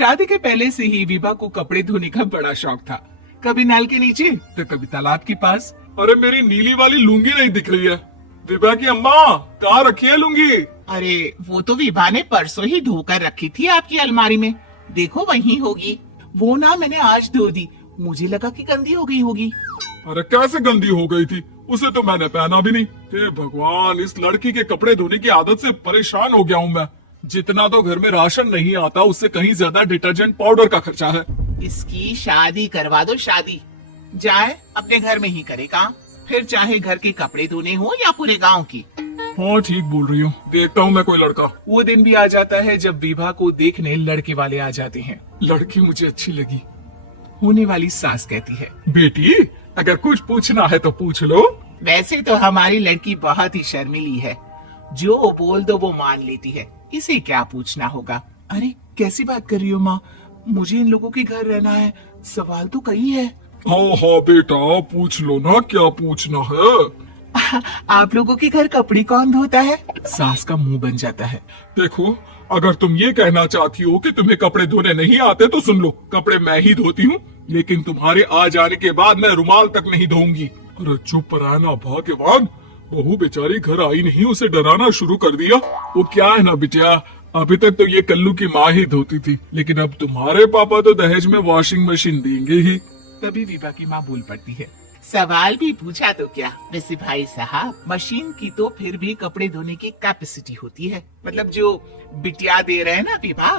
शादी के पहले से ही विभा को कपड़े धोने का बड़ा शौक था। कभी नल के नीचे तो कभी तालाब के पास। अरे मेरी नीली वाली लुंगी नहीं दिख रही है। विभा की अम्मा कहाँ रखी है लुंगी? अरे वो तो विभा ने परसों ही धोकर रखी थी आपकी अलमारी में, देखो वहीं होगी। वो ना मैंने आज धो दी, मुझे लगा कि गंदी हो गई होगी। अरे कैसे गंदी हो गई थी, उसे तो मैंने पहना भी नहीं। हे भगवान, इस लड़की के कपड़े धोने की आदत से परेशान हो गया हूँ मैं। जितना तो घर में राशन नहीं आता, उससे कहीं ज्यादा डिटर्जेंट पाउडर का खर्चा है। इसकी शादी करवा दो, शादी जाए अपने घर में ही करे काम, फिर चाहे घर के कपड़े धोने हो या पूरे गांव की। हाँ ठीक बोल रही हूँ, देखता हूँ मैं कोई लड़का। वो दिन भी आ जाता है जब विभा को देखने लड़के वाले आ जाते हैं। लड़की मुझे अच्छी लगी। होने वाली सास कहती है, बेटी अगर कुछ पूछना है तो पूछ लो। वैसे तो हमारी लड़की बहुत ही शर्मीली है, जो बोल दो वो मान लेती है, इसे क्या पूछना होगा। अरे कैसी बात कर रही हो माँ, मुझे इन लोगों के घर रहना है, सवाल तो कई है। हाँ हाँ बेटा पूछ लो ना, क्या पूछना है। आप लोगों के घर कपड़े कौन धोता है? सास का मुंह बन जाता है। देखो अगर तुम ये कहना चाहती हो कि तुम्हें कपड़े धोने नहीं आते तो सुन लो, कपड़े मैं ही धोती हूँ, लेकिन तुम्हारे आ जाने के बाद मैं रुमाल तक नहीं धोऊंगी। अरे चुप रहना भाग्यवान, बहू बेचारी घर आई नहीं, उसे डराना शुरू कर दिया। वो क्या है ना बिटिया, अभी तक तो ये कल्लू की माँ ही धोती थी, लेकिन अब तुम्हारे पापा तो दहेज में वॉशिंग मशीन देंगे ही। तभी विभा की माँ बोल पड़ती है, सवाल भी पूछा तो क्या। वैसे भाई साहब, मशीन की तो फिर भी कपड़े धोने की कैपेसिटी होती है। मतलब जो बिटिया दे रहे हैं ना विभा,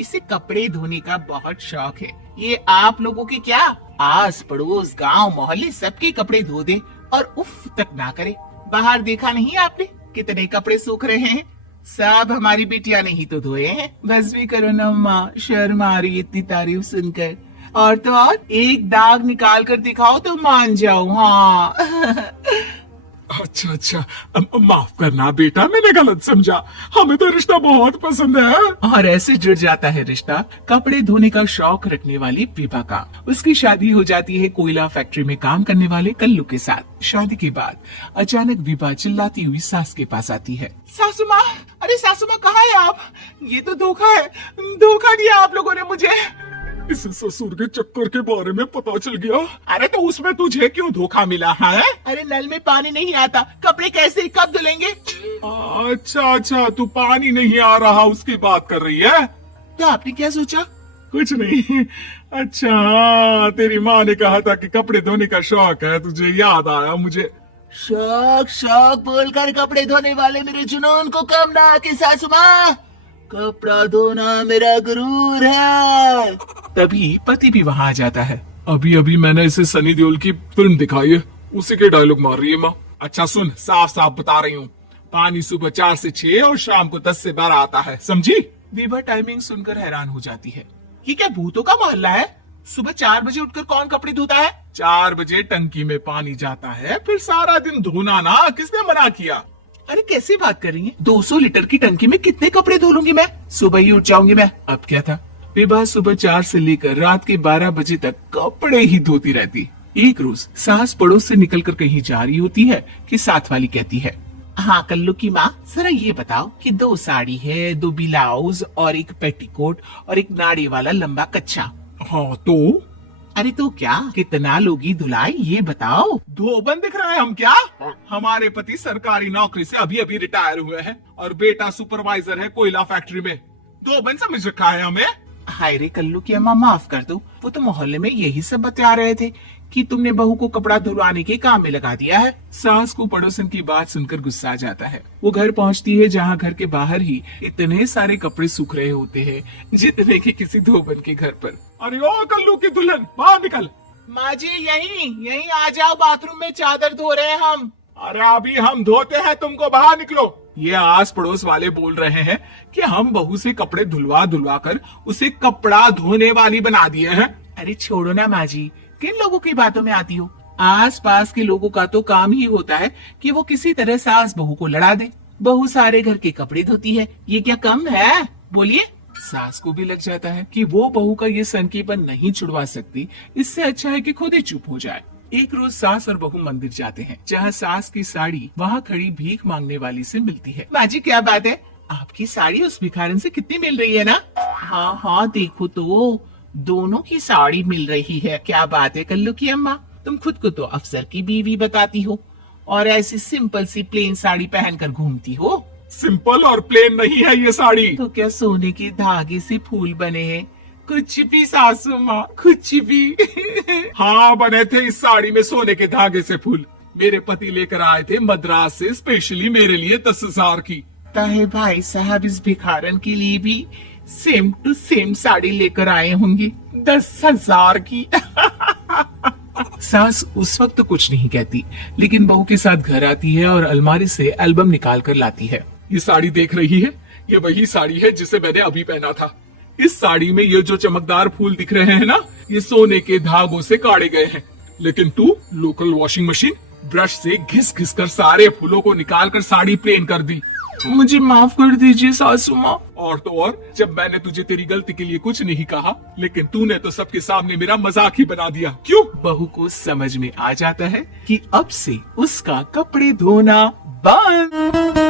इसे कपड़े धोने का बहुत शौक है। ये आप लोगों के क्या आस पड़ोस गांव मोहल्ले सबके कपड़े धो दे और उफ तक ना करे। बाहर देखा नहीं आपने कितने कपड़े सूख रहे हैं, सब हमारी बिटिया ने ही तो धोए हैं। बस भी करो ना अम्मा, शर्म आ रही है इतनी तारीफ सुनकर। और तो और एक दाग निकाल कर दिखाओ तो मान जाओ। हाँ अच्छा अच्छा, माफ करना बेटा, मैंने गलत समझा, हमें तो रिश्ता बहुत पसंद है। और ऐसे जुड़ जाता है रिश्ता कपड़े धोने का शौक रखने वाली विभा का। उसकी शादी हो जाती है कोयला फैक्ट्री में काम करने वाले कल्लू के साथ। शादी के बाद अचानक विभा चिल्लाती हुई सास के पास आती है, सासू माँ, अरे सासू माँ कहाँ है आप? ये तो धोखा है, धोखा दिया आप लोगों ने मुझे। इस ससुर के चक्कर के बारे में पता चल गया। अरे तो उसमें तुझे क्यों धोखा मिला है? अरे नल में पानी नहीं आता, कपड़े कैसे कब धुलेंगे? अच्छा अच्छा, तू पानी नहीं आ रहा उसकी बात कर रही है। तो आपने क्या सोचा? कुछ नहीं। अच्छा तेरी माँ ने कहा था कि कपड़े धोने का शौक है, तुझे याद आया मुझे। शौक शौक बोलकर कपड़े धोने वाले मेरे जुनून को कम ना आके सासू माँ, कपड़ा धोना मेरा गुरूर है। तभी पति भी वहाँ आ जाता है। अभी अभी मैंने इसे सनी देओल की फिल्म दिखाई है, उसी के डायलॉग मार रही है माँ। अच्छा सुन, साफ साफ बता रही हूँ, पानी सुबह 4 से 6 और शाम को 10 से 12 आता है, समझी? विभा टाइमिंग सुनकर हैरान हो जाती है। ये क्या भूतों का मोहल्ला है? सुबह 4 बजे उठकर कौन कपड़े धोता है? 4 बजे टंकी में पानी जाता है, फिर सारा दिन धोना ना, किसने मना किया? अरे कैसी बात कर रही है? 200 लीटर की टंकी में कितने कपड़े धो लूंगी मैं, सुबह ही उठ जाऊंगी मैं। अब क्या था, विभा सुबह 4 से लेकर रात के 12 बजे तक कपड़े ही धोती रहती। एक रोज सास पड़ोस से निकलकर कहीं जा रही होती है कि साथ वाली कहती है, हाँ कल्लू की माँ, जरा ये बताओ कि 2 साड़ी है, 2 ब्लाउज और एक पेटीकोट और एक नाड़ी वाला लंबा कच्छा। हाँ तो? अरे तो क्या, कितना लोगी धुलाई ये बताओ। धोबन दिख रहा है हम क्या? हमारे पति सरकारी नौकरी से अभी अभी रिटायर हुए हैं और बेटा सुपरवाइजर है कोयला फैक्ट्री में। धोबन समझ रखा है हमें। हाय रे कल्लू की अम्मा, माफ कर दो, वो तो मोहल्ले में यही सब बता रहे थे कि तुमने बहू को कपड़ा धुलवाने के काम में लगा दिया है। सास को पड़ोसन की बात सुनकर गुस्सा आ जाता है। वो घर पहुंचती है जहां घर के बाहर ही इतने सारे कपड़े सूख रहे होते हैं जितने कि किसी धोबन के घर पर। अरे ओ कल्लू की दुल्हन, बाहर निकल। माँ जी यहीं आ जाओ, बाथरूम में चादर धो रहे हैं हम। अरे अभी हम धोते हैं, तुमको बाहर निकलो। ये आस पड़ोस वाले बोल रहे हैं कि हम बहू से कपड़े धुलवा धुलवा कर उसे कपड़ा धोने वाली बना दिए हैं। अरे छोड़ो ना माँ जी, किन लोगों की बातों में आती हो? आस पास के लोगों का तो काम ही होता है कि वो किसी तरह सास बहू को लड़ा दे। बहू सारे घर के कपड़े धोती है, ये क्या कम है? बोलिए। सास को भी लग जाता है कि वो बहू का ये सनकीपन नहीं छुड़वा सकती, इससे अच्छा है कि खुद ही चुप हो जाए। एक रोज सास और बहू मंदिर जाते हैं, जहाँ सास की साड़ी वहाँ खड़ी भीख मांगने वाली से मिलती है। माँ जी क्या बात है, आपकी साड़ी उस भिखारन से कितनी मिल रही है ना? हाँ हाँ, देखो तो दोनों की साड़ी मिल रही है। क्या बात है कल्लू की अम्मा, तुम खुद को तो अफसर की बीवी बताती हो और ऐसी सिंपल सी प्लेन साड़ी पहनकर घूमती हो। सिंपल और प्लेन नहीं है ये साड़ी। तो क्या सोने के धागे से फूल बने हैं? कुछ भी सासू माँ, कुछ भी। हाँ, बने थे इस साड़ी में सोने के धागे से फूल। मेरे पति लेकर आए थे मद्रास से स्पेशली मेरे लिए 10,000 की। ताहे भाई साहब इस भिखारन के लिए भी सेम टू सेम साड़ी लेकर आए होंगे 10,000 की। सास उस वक्त तो कुछ नहीं कहती, लेकिन बहू के साथ घर आती है और अलमारी से एल्बम निकाल कर लाती है। ये साड़ी देख रही है, ये वही साड़ी है जिसे मैंने अभी पहना था। इस साड़ी में ये जो चमकदार फूल दिख रहे हैं ना, ये सोने के धागों से काढ़े गए हैं। लेकिन तू लोकल वॉशिंग मशीन ब्रश से घिस घिस कर सारे फूलों को निकाल कर साड़ी प्लेन कर दी। मुझे माफ कर दीजिए सासू माँ। और तो और, जब मैंने तुझे तेरी गलती के लिए कुछ नहीं कहा, लेकिन तूने तो सबके सामने मेरा मजाक ही बना दिया। क्यों? बहू को समझ में आ जाता है कि अब से उसका कपड़े धोना बंद।